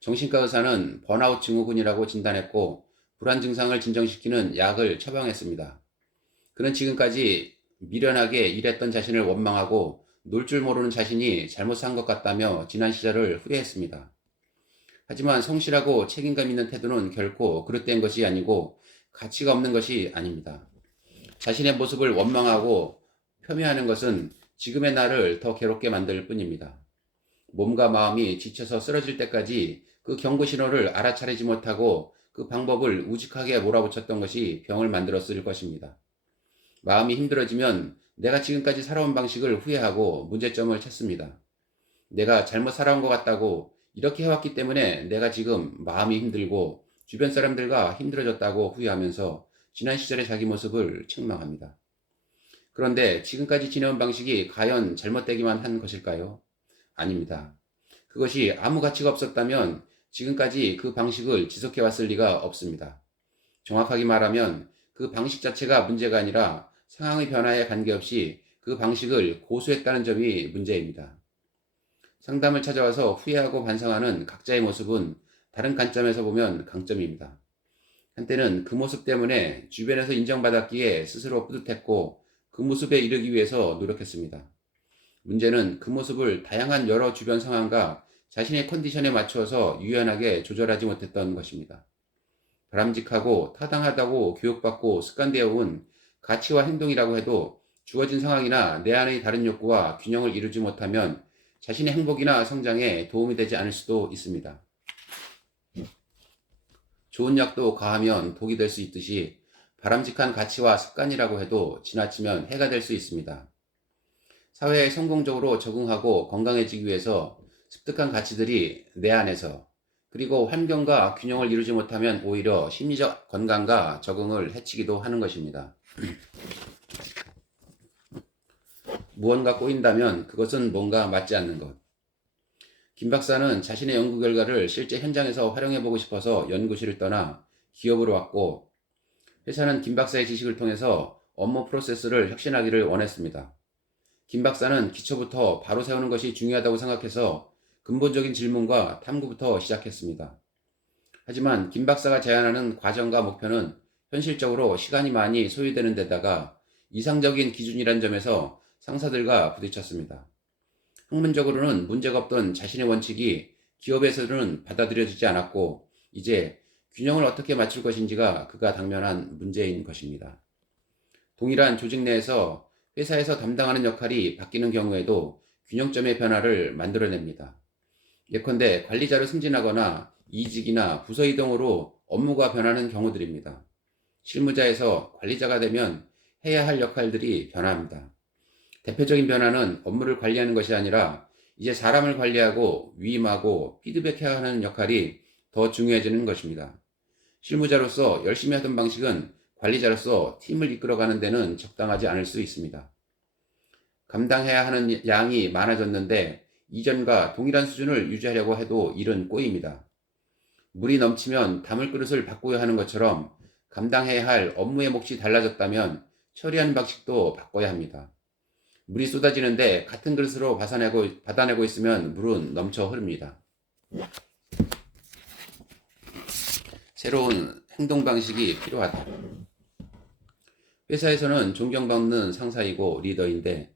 정신과 의사는 번아웃 증후군이라고 진단했고 불안 증상을 진정시키는 약을 처방했습니다. 그는 지금까지 미련하게 일했던 자신을 원망하고 놀 줄 모르는 자신이 잘못 산 것 같다며 지난 시절을 후회했습니다. 하지만 성실하고 책임감 있는 태도는 결코 그릇된 것이 아니고 가치가 없는 것이 아닙니다. 자신의 모습을 원망하고 폄훼하는 것은 지금의 나를 더 괴롭게 만들 뿐입니다. 몸과 마음이 지쳐서 쓰러질 때까지 그 경고 신호를 알아차리지 못하고 그 방법을 우직하게 몰아붙였던 것이 병을 만들었을 것입니다. 마음이 힘들어지면 내가 지금까지 살아온 방식을 후회하고 문제점을 찾습니다. 내가 잘못 살아온 것 같다고 이렇게 해왔기 때문에 내가 지금 마음이 힘들고 주변 사람들과 힘들어졌다고 후회하면서 지난 시절의 자기 모습을 책망합니다. 그런데 지금까지 지내온 방식이 과연 잘못되기만 한 것일까요? 아닙니다. 그것이 아무 가치가 없었다면 지금까지 그 방식을 지속해왔을 리가 없습니다. 정확하게 말하면 그 방식 자체가 문제가 아니라 상황의 변화에 관계없이 그 방식을 고수했다는 점이 문제입니다. 상담을 찾아와서 후회하고 반성하는 각자의 모습은 다른 관점에서 보면 강점입니다. 한때는 그 모습 때문에 주변에서 인정받았기에 스스로 뿌듯했고 그 모습에 이르기 위해서 노력했습니다. 문제는 그 모습을 다양한 여러 주변 상황과 자신의 컨디션에 맞추어서 유연하게 조절하지 못했던 것입니다. 바람직하고 타당하다고 교육받고 습관되어 온 가치와 행동이라고 해도 주어진 상황이나 내 안의 다른 욕구와 균형을 이루지 못하면 자신의 행복이나 성장에 도움이 되지 않을 수도 있습니다. 좋은 약도 과하면 독이 될 수 있듯이 바람직한 가치와 습관이라고 해도 지나치면 해가 될 수 있습니다. 사회에 성공적으로 적응하고 건강해지기 위해서 습득한 가치들이 내 안에서 그리고 환경과 균형을 이루지 못하면 오히려 심리적 건강과 적응을 해치기도 하는 것입니다. 무언가 꼬인다면 그것은 뭔가 맞지 않는 것. 김 박사는 자신의 연구 결과를 실제 현장에서 활용해보고 싶어서 연구실을 떠나 기업으로 왔고 회사는 김 박사의 지식을 통해서 업무 프로세스를 혁신하기를 원했습니다. 김 박사는 기초부터 바로 세우는 것이 중요하다고 생각해서 근본적인 질문과 탐구부터 시작했습니다. 하지만 김 박사가 제안하는 과정과 목표는 현실적으로 시간이 많이 소요되는 데다가 이상적인 기준이란 점에서 상사들과 부딪혔습니다. 학문적으로는 문제가 없던 자신의 원칙이 기업에서는 받아들여지지 않았고 이제 균형을 어떻게 맞출 것인지가 그가 당면한 문제인 것입니다. 동일한 조직 내에서 회사에서 담당하는 역할이 바뀌는 경우에도 균형점의 변화를 만들어냅니다. 예컨대 관리자로 승진하거나 이직이나 부서 이동으로 업무가 변하는 경우들입니다. 실무자에서 관리자가 되면 해야 할 역할들이 변합니다. 대표적인 변화는 업무를 관리하는 것이 아니라 이제 사람을 관리하고 위임하고 피드백해야 하는 역할이 더 중요해지는 것입니다. 실무자로서 열심히 하던 방식은 관리자로서 팀을 이끌어가는 데는 적당하지 않을 수 있습니다. 감당해야 하는 양이 많아졌는데 이전과 동일한 수준을 유지하려고 해도 일은 꼬입니다. 물이 넘치면 담을 그릇을 바꿔야 하는 것처럼 감당해야 할 업무의 몫이 달라졌다면 처리하는 방식도 바꿔야 합니다. 물이 쏟아지는데 같은 그릇으로 받아내고 있으면 물은 넘쳐 흐릅니다. 새로운 행동 방식이 필요하다. 회사에서는 존경받는 상사이고 리더인데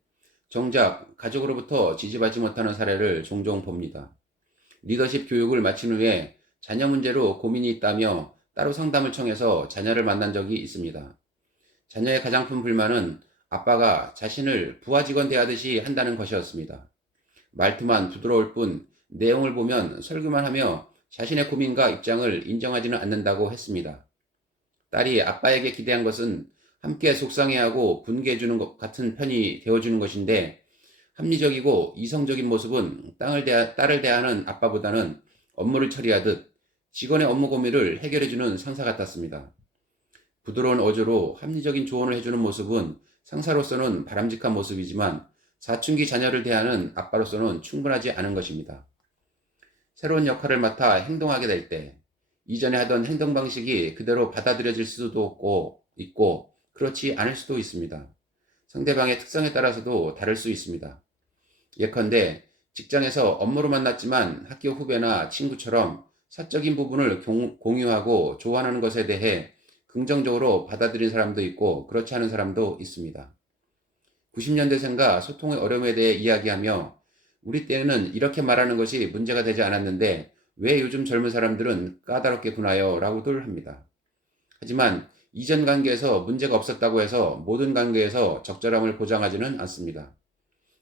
정작 가족으로부터 지지받지 못하는 사례를 종종 봅니다. 리더십 교육을 마친 후에 자녀 문제로 고민이 있다며 따로 상담을 청해서 자녀를 만난 적이 있습니다. 자녀의 가장 큰 불만은 아빠가 자신을 부하 직원 대하듯이 한다는 것이었습니다. 말투만 부드러울 뿐 내용을 보면 설교만 하며 자신의 고민과 입장을 인정하지는 않는다고 했습니다. 딸이 아빠에게 기대한 것은 함께 속상해하고 분개해주는 것 같은 편이 되어주는 것인데 합리적이고 이성적인 모습은 딸을 대하는 아빠보다는 업무를 처리하듯 직원의 업무 고민을 해결해주는 상사 같았습니다. 부드러운 어조로 합리적인 조언을 해주는 모습은 상사로서는 바람직한 모습이지만 사춘기 자녀를 대하는 아빠로서는 충분하지 않은 것입니다. 새로운 역할을 맡아 행동하게 될 때 이전에 하던 행동 방식이 그대로 받아들여질 수도 있고 그렇지 않을 수도 있습니다. 상대방의 특성에 따라서도 다를 수 있습니다. 예컨대 직장에서 업무로 만났지만 학교 후배나 친구처럼 사적인 부분을 공유하고 좋아하는 것에 대해 긍정적으로 받아들인 사람도 있고 그렇지 않은 사람도 있습니다. 90년대생과 소통의 어려움에 대해 이야기하며 우리 때는 이렇게 말하는 것이 문제가 되지 않았는데 왜 요즘 젊은 사람들은 까다롭게 구나요? 라고들 합니다. 하지만 이전 관계에서 문제가 없었다고 해서 모든 관계에서 적절함을 보장하지는 않습니다.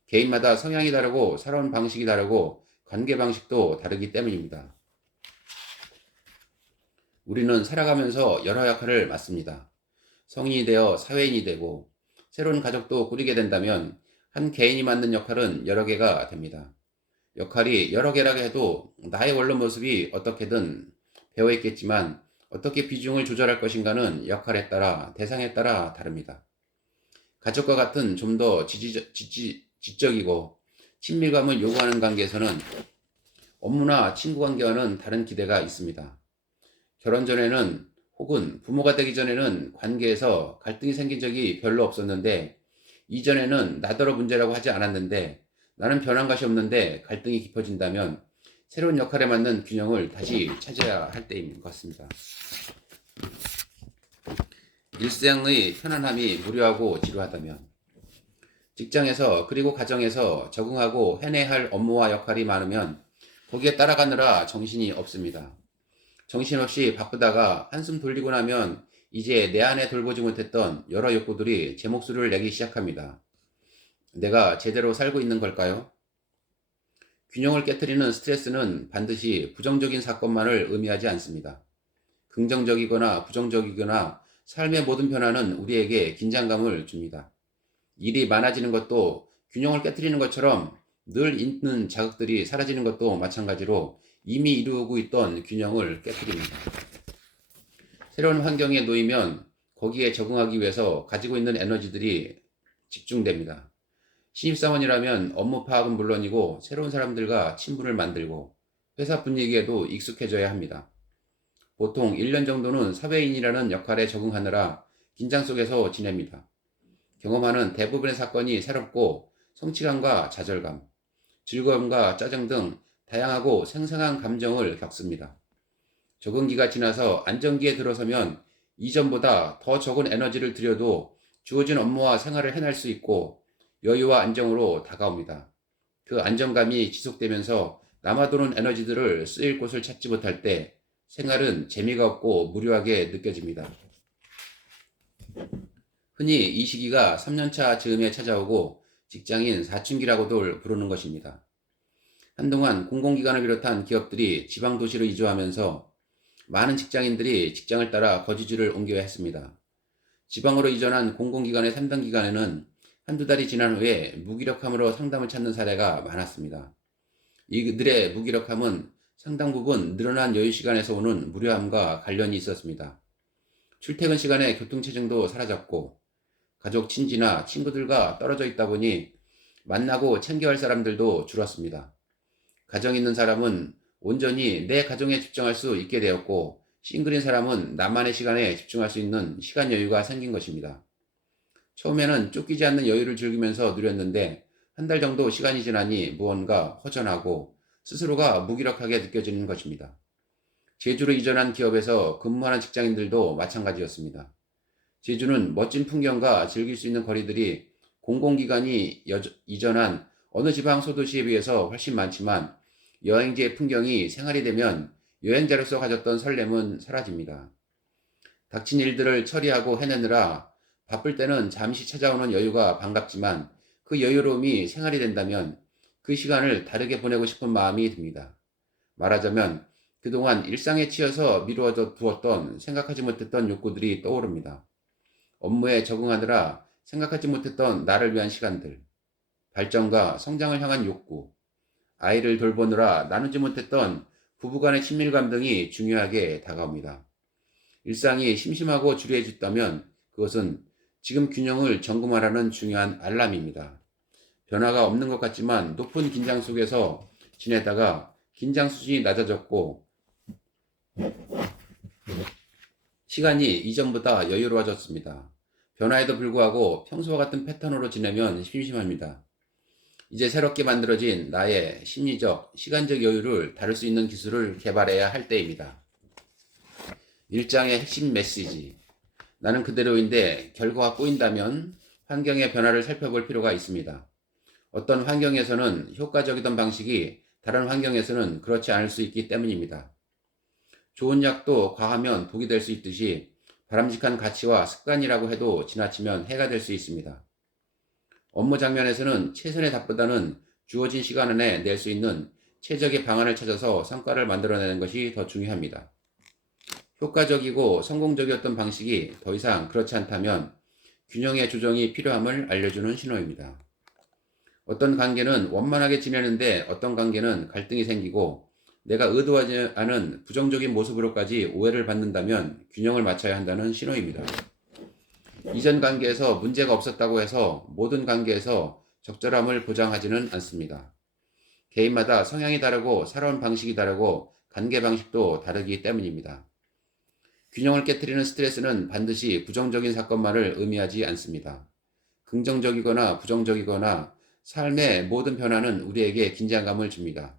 개인마다 성향이 다르고 살아온 방식이 다르고 관계 방식도 다르기 때문입니다. 우리는 살아가면서 여러 역할을 맡습니다. 성인이 되어 사회인이 되고 새로운 가족도 꾸리게 된다면 한 개인이 맡는 역할은 여러 개가 됩니다. 역할이 여러 개라고 해도 나의 원래 모습이 어떻게든 배어 있겠지만 어떻게 비중을 조절할 것인가는 역할에 따라, 대상에 따라 다릅니다. 가족과 같은 좀 더 지적이고 친밀감을 요구하는 관계에서는 업무나 친구 관계와는 다른 기대가 있습니다. 결혼 전에는 혹은 부모가 되기 전에는 관계에서 갈등이 생긴 적이 별로 없었는데, 이전에는 나더러 문제라고 하지 않았는데 나는 변한 것이 없는데 갈등이 깊어진다면 새로운 역할에 맞는 균형을 다시 찾아야 할 때인 것 같습니다. 일상의 편안함이 무료하고 지루하다면, 직장에서 그리고 가정에서 적응하고 해내야 할 업무와 역할이 많으면 거기에 따라가느라 정신이 없습니다. 정신없이 바쁘다가 한숨 돌리고 나면 이제 내 안에 돌보지 못했던 여러 욕구들이 제 목소리를 내기 시작합니다. 내가 제대로 살고 있는 걸까요? 균형을 깨트리는 스트레스는 반드시 부정적인 사건만을 의미하지 않습니다. 긍정적이거나 부정적이거나 삶의 모든 변화는 우리에게 긴장감을 줍니다. 일이 많아지는 것도 균형을 깨트리는 것처럼 늘 있는 자극들이 사라지는 것도 마찬가지로 이미 이루고 있던 균형을 깨트립니다. 새로운 환경에 놓이면 거기에 적응하기 위해서 가지고 있는 에너지들이 집중됩니다. 신입사원이라면 업무 파악은 물론이고 새로운 사람들과 친분을 만들고 회사 분위기에도 익숙해져야 합니다. 보통 1년 정도는 사회인이라는 역할에 적응하느라 긴장 속에서 지냅니다. 경험하는 대부분의 사건이 새롭고 성취감과 좌절감, 즐거움과 짜증 등 다양하고 생생한 감정을 겪습니다. 적응기가 지나서 안정기에 들어서면 이전보다 더 적은 에너지를 들여도 주어진 업무와 생활을 해낼 수 있고 여유와 안정으로 다가옵니다. 그 안정감이 지속되면서 남아도는 에너지들을 쓰일 곳을 찾지 못할 때 생활은 재미가 없고 무료하게 느껴집니다. 흔히 이 시기가 3년차 즈음에 찾아오고 직장인 사춘기라고도 부르는 것입니다. 한동안 공공기관을 비롯한 기업들이 지방도시로 이주하면서 많은 직장인들이 직장을 따라 거주지를 옮겨야 했습니다. 지방으로 이전한 공공기관의 3단 기관에는 한두 달이 지난 후에 무기력함으로 상담을 찾는 사례가 많았습니다. 이들의 무기력함은 상당 부분 늘어난 여유 시간에서 오는 무료함과 관련이 있었습니다. 출퇴근 시간에 교통체증도 사라졌고 가족 친지나 친구들과 떨어져 있다 보니 만나고 챙겨야 할 사람들도 줄었습니다. 가정 있는 사람은 온전히 내 가정에 집중할 수 있게 되었고, 싱글인 사람은 나만의 시간에 집중할 수 있는 시간 여유가 생긴 것입니다. 처음에는 쫓기지 않는 여유를 즐기면서 누렸는데 한 달 정도 시간이 지나니 무언가 허전하고 스스로가 무기력하게 느껴지는 것입니다. 제주로 이전한 기업에서 근무하는 직장인들도 마찬가지였습니다. 제주는 멋진 풍경과 즐길 수 있는 거리들이 공공기관이 이전한 어느 지방 소도시에 비해서 훨씬 많지만 여행지의 풍경이 생활이 되면 여행자로서 가졌던 설렘은 사라집니다. 닥친 일들을 처리하고 해내느라 바쁠 때는 잠시 찾아오는 여유가 반갑지만 그 여유로움이 생활이 된다면 그 시간을 다르게 보내고 싶은 마음이 듭니다. 말하자면 그동안 일상에 치여서 미루어 두었던 생각하지 못했던 욕구들이 떠오릅니다. 업무에 적응하느라 생각하지 못했던 나를 위한 시간들, 발전과 성장을 향한 욕구, 아이를 돌보느라 나누지 못했던 부부간의 친밀감 등이 중요하게 다가옵니다. 일상이 심심하고 지루해졌다면 그것은 지금 균형을 점검하라는 중요한 알람입니다. 변화가 없는 것 같지만 높은 긴장 속에서 지내다가 긴장 수준이 낮아졌고 시간이 이전보다 여유로워졌습니다. 변화에도 불구하고 평소와 같은 패턴으로 지내면 심심합니다. 이제 새롭게 만들어진 나의 심리적, 시간적 여유를 다룰 수 있는 기술을 개발해야 할 때입니다. 일장의 핵심 메시지. 나는 그대로인데 결과가 꼬인다면 환경의 변화를 살펴볼 필요가 있습니다. 어떤 환경에서는 효과적이던 방식이 다른 환경에서는 그렇지 않을 수 있기 때문입니다. 좋은 약도 과하면 독이 될 수 있듯이 바람직한 가치와 습관이라고 해도 지나치면 해가 될 수 있습니다. 업무 장면에서는 최선의 답보다는 주어진 시간 안에 낼 수 있는 최적의 방안을 찾아서 성과를 만들어내는 것이 더 중요합니다. 효과적이고 성공적이었던 방식이 더 이상 그렇지 않다면 균형의 조정이 필요함을 알려주는 신호입니다. 어떤 관계는 원만하게 지내는데 어떤 관계는 갈등이 생기고 내가 의도하지 않은 부정적인 모습으로까지 오해를 받는다면 균형을 맞춰야 한다는 신호입니다. 이전 관계에서 문제가 없었다고 해서 모든 관계에서 적절함을 보장하지는 않습니다. 개인마다 성향이 다르고 살아온 방식이 다르고 관계 방식도 다르기 때문입니다. 균형을 깨트리는 스트레스는 반드시 부정적인 사건만을 의미하지 않습니다. 긍정적이거나 부정적이거나 삶의 모든 변화는 우리에게 긴장감을 줍니다.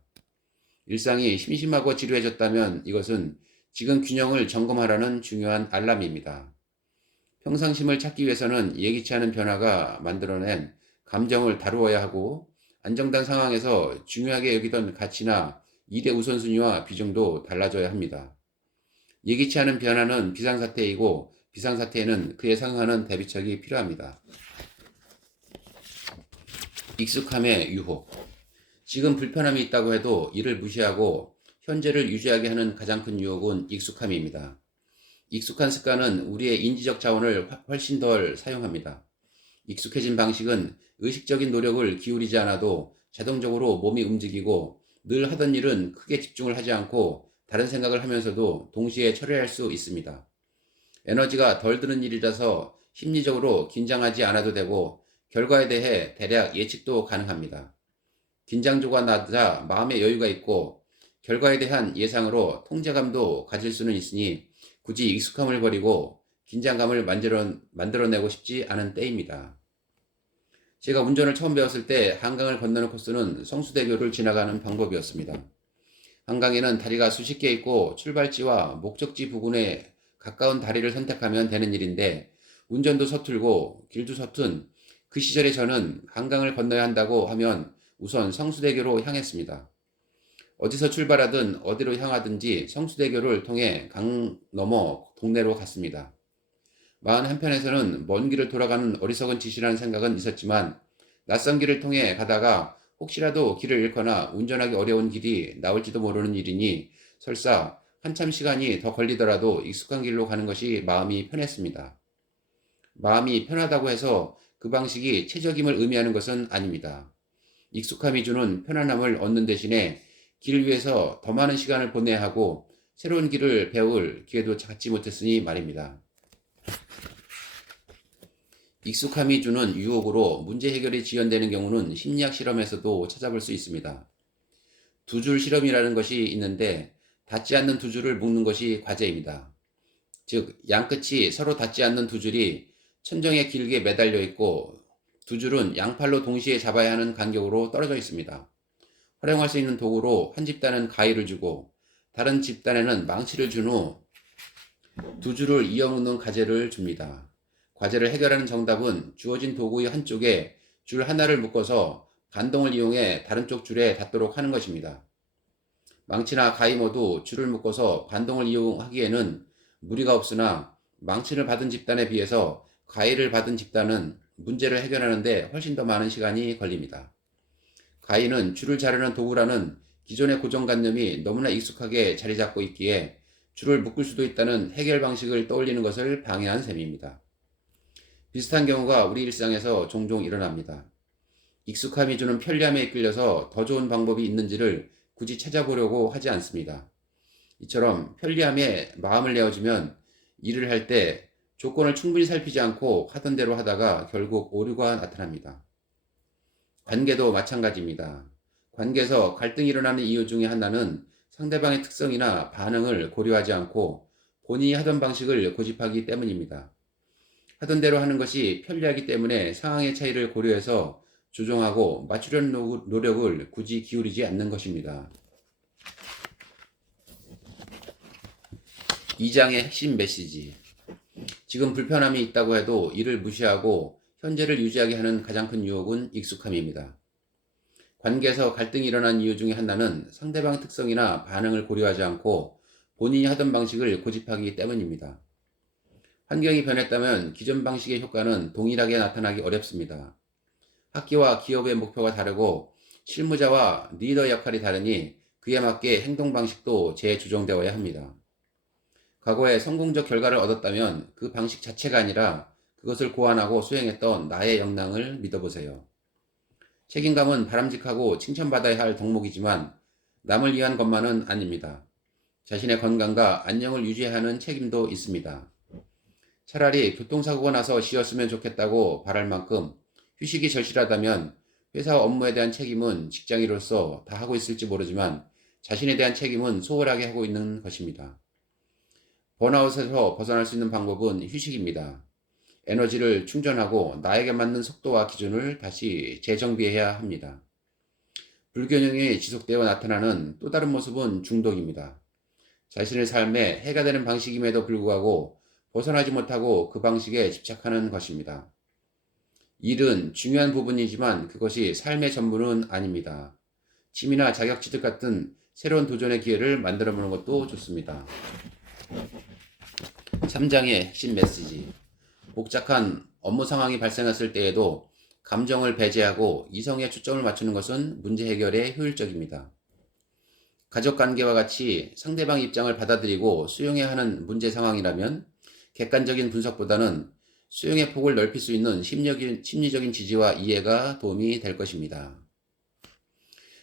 일상이 심심하고 지루해졌다면 이것은 지금 균형을 점검하라는 중요한 알람입니다. 평상심을 찾기 위해서는 예기치 않은 변화가 만들어낸 감정을 다루어야 하고 안정된 상황에서 중요하게 여기던 가치나 일의 우선순위와 비중도 달라져야 합니다. 예기치 않은 변화는 비상사태이고 비상사태에는 그에 상응하는 대비책이 필요합니다. 익숙함의 유혹. 지금 불편함이 있다고 해도 이를 무시하고 현재를 유지하게 하는 가장 큰 유혹은 익숙함입니다. 익숙한 습관은 우리의 인지적 자원을 훨씬 덜 사용합니다. 익숙해진 방식은 의식적인 노력을 기울이지 않아도 자동적으로 몸이 움직이고 늘 하던 일은 크게 집중을 하지 않고 다른 생각을 하면서도 동시에 처리할 수 있습니다. 에너지가 덜 드는 일이라서 심리적으로 긴장하지 않아도 되고 결과에 대해 대략 예측도 가능합니다. 긴장도가 낮아 마음의 여유가 있고 결과에 대한 예상으로 통제감도 가질 수는 있으니 굳이 익숙함을 버리고 긴장감을 만들어내고 싶지 않은 때입니다. 제가 운전을 처음 배웠을 때 한강을 건너는 코스는 성수대교를 지나가는 방법이었습니다. 한강에는 다리가 수십 개 있고 출발지와 목적지 부근에 가까운 다리를 선택하면 되는 일인데 운전도 서툴고 길도 서툰 그 시절에 저는 한강을 건너야 한다고 하면 우선 성수대교로 향했습니다. 어디서 출발하든 어디로 향하든지 성수대교를 통해 강 넘어 동네로 갔습니다. 마음 한편에서는 먼 길을 돌아가는 어리석은 짓이라는 생각은 있었지만 낯선 길을 통해 가다가 혹시라도 길을 잃거나 운전하기 어려운 길이 나올지도 모르는 일이니 설사 한참 시간이 더 걸리더라도 익숙한 길로 가는 것이 마음이 편했습니다. 마음이 편하다고 해서 그 방식이 최적임을 의미하는 것은 아닙니다. 익숙함이 주는 편안함을 얻는 대신에 길 위에서 더 많은 시간을 보내야 하고 새로운 길을 배울 기회도 갖지 못했으니 말입니다. 익숙함이 주는 유혹으로 문제 해결이 지연되는 경우는 심리학 실험에서도 찾아볼 수 있습니다. 두 줄 실험이라는 것이 있는데 닿지 않는 두 줄을 묶는 것이 과제입니다. 즉, 양끝이 서로 닿지 않는 두 줄이 천정에 길게 매달려 있고 두 줄은 양팔로 동시에 잡아야 하는 간격으로 떨어져 있습니다. 활용할 수 있는 도구로 한 집단은 가위를 주고 다른 집단에는 망치를 준 후 두 줄을 이어묶는 과제를 줍니다. 과제를 해결하는 정답은 주어진 도구의 한쪽에 줄 하나를 묶어서 반동을 이용해 다른 쪽 줄에 닿도록 하는 것입니다. 망치나 가위 모두 줄을 묶어서 반동을 이용하기에는 무리가 없으나 망치를 받은 집단에 비해서 가위를 받은 집단은 문제를 해결하는 데 훨씬 더 많은 시간이 걸립니다. 가위는 줄을 자르는 도구라는 기존의 고정관념이 너무나 익숙하게 자리 잡고 있기에 줄을 묶을 수도 있다는 해결 방식을 떠올리는 것을 방해한 셈입니다. 비슷한 경우가 우리 일상에서 종종 일어납니다. 익숙함이 주는 편리함에 이끌려서 더 좋은 방법이 있는지를 굳이 찾아보려고 하지 않습니다. 이처럼 편리함에 마음을 내어주면 일을 할 때 조건을 충분히 살피지 않고 하던 대로 하다가 결국 오류가 나타납니다. 관계도 마찬가지입니다. 관계에서 갈등이 일어나는 이유 중에 하나는 상대방의 특성이나 반응을 고려하지 않고 본인이 하던 방식을 고집하기 때문입니다. 하던 대로 하는 것이 편리하기 때문에 상황의 차이를 고려해서 조정하고 맞추려는 노력을 굳이 기울이지 않는 것입니다. 2장의 핵심 메시지. 지금 불편함이 있다고 해도 이를 무시하고 현재를 유지하게 하는 가장 큰 유혹은 익숙함입니다. 관계에서 갈등이 일어난 이유 중에 하나는 상대방 특성이나 반응을 고려하지 않고 본인이 하던 방식을 고집하기 때문입니다. 환경이 변했다면 기존 방식의 효과는 동일하게 나타나기 어렵습니다. 학교와 기업의 목표가 다르고 실무자와 리더 역할이 다르니 그에 맞게 행동 방식도 재조정되어야 합니다. 과거에 성공적 결과를 얻었다면 그 방식 자체가 아니라 그것을 고안하고 수행했던 나의 역량을 믿어보세요. 책임감은 바람직하고 칭찬받아야 할 덕목이지만 남을 위한 것만은 아닙니다. 자신의 건강과 안녕을 유지하는 책임도 있습니다. 차라리 교통사고가 나서 쉬었으면 좋겠다고 바랄 만큼 휴식이 절실하다면 회사 업무에 대한 책임은 직장인으로서 다 하고 있을지 모르지만 자신에 대한 책임은 소홀하게 하고 있는 것입니다. 번아웃에서 벗어날 수 있는 방법은 휴식입니다. 에너지를 충전하고 나에게 맞는 속도와 기준을 다시 재정비해야 합니다. 불균형이 지속되어 나타나는 또 다른 모습은 중독입니다. 자신의 삶에 해가 되는 방식임에도 불구하고 벗어나지 못하고 그 방식에 집착하는 것입니다. 일은 중요한 부분이지만 그것이 삶의 전부는 아닙니다. 취미나 자격지득 같은 새로운 도전의 기회를 만들어 보는 것도 좋습니다. 3장의 핵심 메시지. 복잡한 업무 상황이 발생했을 때에도 감정을 배제하고 이성에 초점을 맞추는 것은 문제 해결에 효율적입니다. 가족 관계와 같이 상대방 입장을 받아들이고 수용해야 하는 문제 상황이라면 객관적인 분석보다는 수용의 폭을 넓힐 수 있는 심리적인 지지와 이해가 도움이 될 것입니다.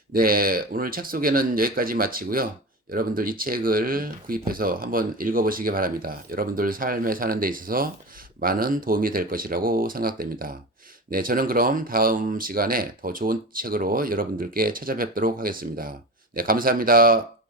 네, 오늘 책 소개는 여기까지 마치고요. 여러분들 이 책을 구입해서 한번 읽어보시기 바랍니다. 여러분들 삶에 사는 데 있어서 많은 도움이 될 것이라고 생각됩니다. 네, 저는 그럼 다음 시간에 더 좋은 책으로 여러분들께 찾아뵙도록 하겠습니다. 네, 감사합니다.